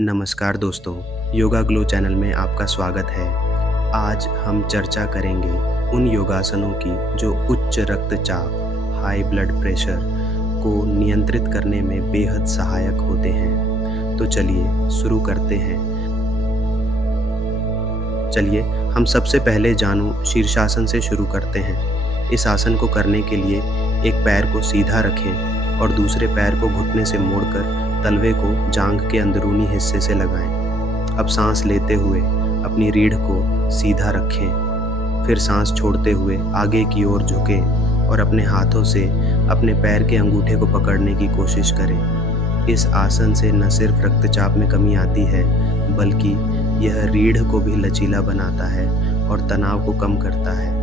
नमस्कार दोस्तों, yoga glow channel में आपका स्वागत है। आज हम चर्चा करेंगे उन योगासनों की जो उच्च रक्तचाप, हाई ब्लड प्रेशर को नियंत्रित करने में बेहद सहायक होते हैं। तो चलिए शुरू करते हैं। चलिए हम सबसे पहले जानू शीर्षासन से शुरू करते हैं। इस आसन को करने के लिए एक पैर को सीधा रखें और दूसरे पैर को घुटने से मोड़कर तलवे को जांघ के अंदरूनी हिस्से से लगाएं। अब सांस लेते हुए अपनी रीढ़ को सीधा रखें, फिर सांस छोड़ते हुए आगे की ओर झुकें और अपने हाथों से अपने पैर के अंगूठे को पकड़ने की कोशिश करें। इस आसन से न सिर्फ रक्तचाप में कमी आती है, बल्कि यह रीढ़ को भी लचीला बनाता है और तनाव को कम करता है।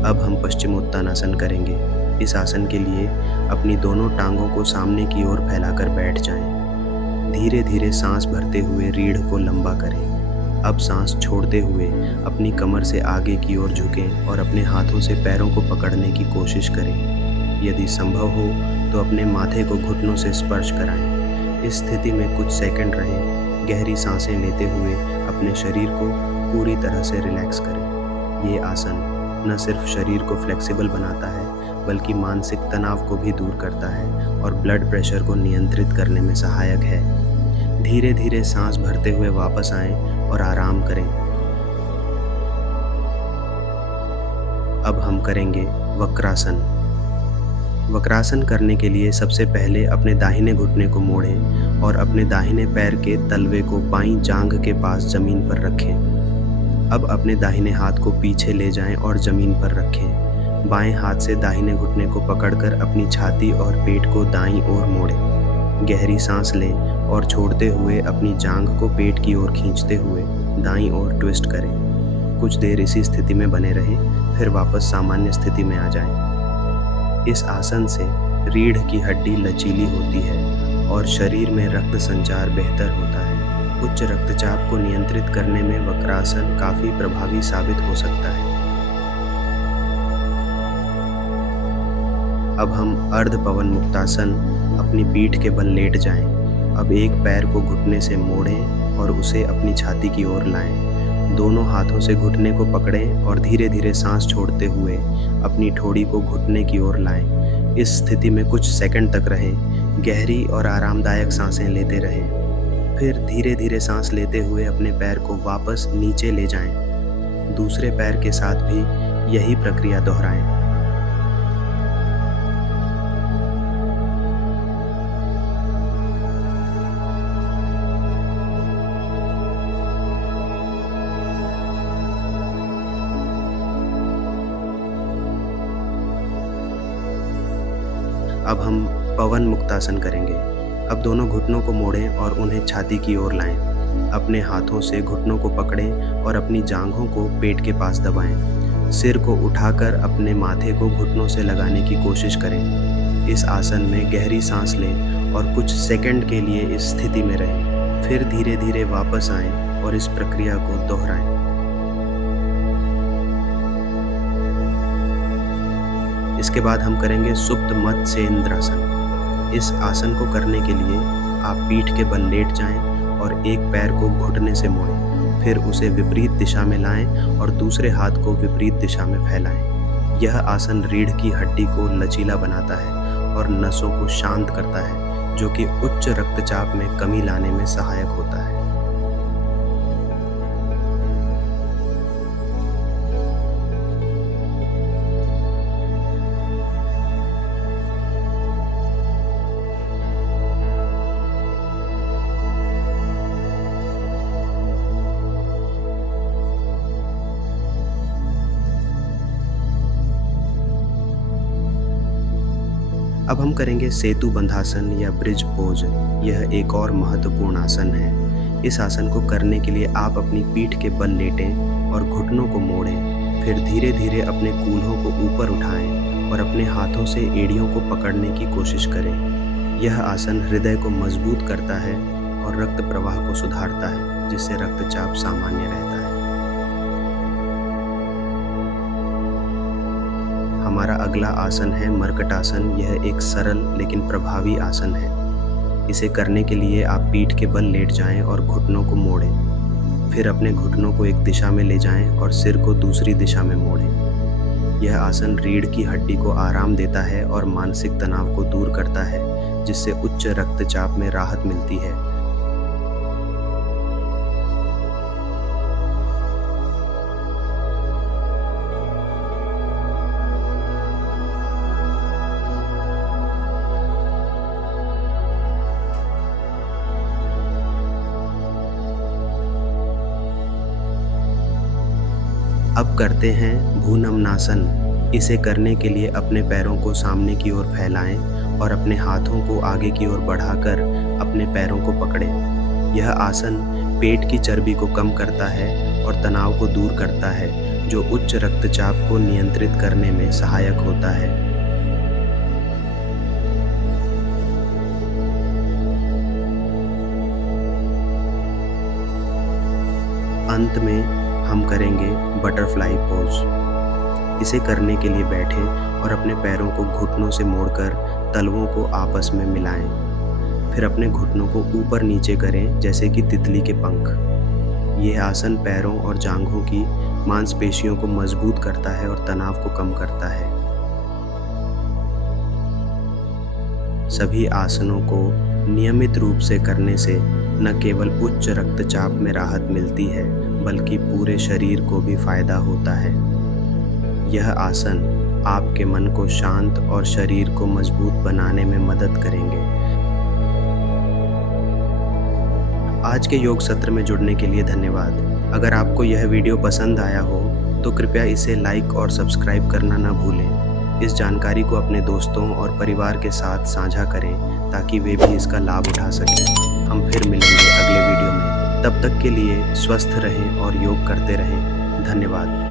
अब हम पश्चिमोत्तानासन करेंगे। इस आसन के लिए अपनी दोनों टांगों को सामने की ओर फैलाकर बैठ जाएं। धीरे धीरे सांस भरते हुए रीढ़ को लंबा करें। अब सांस छोड़ते हुए अपनी कमर से आगे की ओर झुकें और अपने हाथों से पैरों को पकड़ने की कोशिश करें। यदि संभव हो तो अपने माथे को घुटनों से स्पर्श कराएं। इस स्थिति में कुछ सेकंड रहें। गहरी सांसें लेते हुए अपने शरीर को पूरी तरह से रिलैक्स करें। ये आसन न सिर्फ शरीर को फ्लेक्सिबल बनाता है, बल्कि मानसिक तनाव को भी दूर करता है और ब्लड प्रेशर को नियंत्रित करने में सहायक है। धीरे धीरे सांस भरते हुए वापस आएं और आराम करें। अब हम करेंगे वक्रासन। वक्रासन करने के लिए सबसे पहले अपने दाहिने घुटने को मोड़ें और अपने दाहिने पैर के तलवे को बाईं जांघ के पास जमीन पर रखें। अब अपने दाहिने हाथ को पीछे ले जाएं और ज़मीन पर रखें। बाएं हाथ से दाहिने घुटने को पकड़कर अपनी छाती और पेट को दाईं ओर मोड़ें। गहरी सांस लें और छोड़ते हुए अपनी जांघ को पेट की ओर खींचते हुए दाईं ओर ट्विस्ट करें। कुछ देर इसी स्थिति में बने रहें, फिर वापस सामान्य स्थिति में आ जाएं। इस आसन से रीढ़ की हड्डी लचीली होती है और शरीर में रक्त संचार बेहतर होता है। उच्च रक्तचाप को नियंत्रित करने में वक्रासन काफी प्रभावी साबित हो सकता है। अब हम अर्ध पवन मुक्तासन अपनी पीठ के बल लेट जाएं। अब एक पैर को घुटने से मोड़ें और उसे अपनी छाती की ओर लाएं। दोनों हाथों से घुटने को पकड़ें और धीरे धीरे सांस छोड़ते हुए अपनी ठोड़ी को घुटने की ओर लाएं। इस स्थिति में कुछ सेकंड तक रहें। गहरी और आरामदायक सांसें लेते रहें। फिर धीरे धीरे सांस लेते हुए अपने पैर को वापस नीचे ले जाएं। दूसरे पैर के साथ भी यही प्रक्रिया दोहराएं। अब हम पवन मुक्तासन करेंगे। अब दोनों घुटनों को मोड़ें और उन्हें छाती की ओर लाएं। अपने हाथों से घुटनों को पकड़ें और अपनी जांघों को पेट के पास दबाएं। सिर को उठाकर अपने माथे को घुटनों से लगाने की कोशिश करें। इस आसन में गहरी सांस लें और कुछ सेकंड के लिए इस स्थिति में रहें। फिर धीरे धीरे वापस आएं और इस प्रक्रिया को दोहराएं। इसके बाद हम करेंगे सुप्त मत्स्येंद्रासन। इस आसन को करने के लिए आप पीठ के बल लेट जाएं और एक पैर को घुटने से मोड़ें। फिर उसे विपरीत दिशा में लाएं और दूसरे हाथ को विपरीत दिशा में फैलाएं। यह आसन रीढ़ की हड्डी को लचीला बनाता है और नसों को शांत करता है, जो कि उच्च रक्तचाप में कमी लाने में सहायक होता है। अब हम करेंगे सेतु बंधासन या ब्रिज पोज। यह एक और महत्वपूर्ण आसन है। इस आसन को करने के लिए आप अपनी पीठ के बल लेटें और घुटनों को मोड़ें। फिर धीरे-धीरे अपने कूल्हों को ऊपर उठाएं और अपने हाथों से एड़ियों को पकड़ने की कोशिश करें। यह आसन हृदय को मजबूत करता है और रक्त प्रवाह को सुधारता है, जिससे रक्तचाप सामान्य रहता है। हमारा अगला आसन है मर्कटासन। यह एक सरल लेकिन प्रभावी आसन है। इसे करने के लिए आप पीठ के बल लेट जाएं और घुटनों को मोड़ें। फिर अपने घुटनों को एक दिशा में ले जाएं और सिर को दूसरी दिशा में मोड़ें। यह आसन रीढ़ की हड्डी को आराम देता है और मानसिक तनाव को दूर करता है, जिससे उच्च रक्तचाप में राहत मिलती है। अब करते हैं भूनमनासन। इसे करने के लिए अपने पैरों को सामने की ओर फैलाएं और अपने हाथों को आगे की ओर बढ़ाकर अपने पैरों को पकड़ें। यह आसन पेट की चर्बी को कम करता है और तनाव को दूर करता है, जो उच्च रक्तचाप को नियंत्रित करने में सहायक होता है। अंत में हम करेंगे बटरफ्लाई पोज। इसे करने के लिए बैठें और अपने पैरों को घुटनों से मोड़कर तलवों को आपस में मिलाएं। फिर अपने घुटनों को ऊपर नीचे करें, जैसे कि तितली के पंख। यह आसन पैरों और जांघों की मांसपेशियों को मजबूत करता है और तनाव को कम करता है। सभी आसनों को नियमित रूप से करने से न केवल उच्च रक्तचाप में राहत मिलती है, बल्कि पूरे शरीर को भी फायदा होता है। यह आसन आपके मन को शांत और शरीर को मजबूत बनाने में मदद करेंगे। आज के योग सत्र में जुड़ने के लिए धन्यवाद। अगर आपको यह वीडियो पसंद आया हो तो कृपया इसे लाइक और सब्सक्राइब करना न भूलें। इस जानकारी को अपने दोस्तों और परिवार के साथ साझा करें ताकि वे भी इसका लाभ उठा सकें। हम फिर मिलेंगे अगले वीडियो में। तब तक के लिए स्वस्थ रहें और योग करते रहें। धन्यवाद।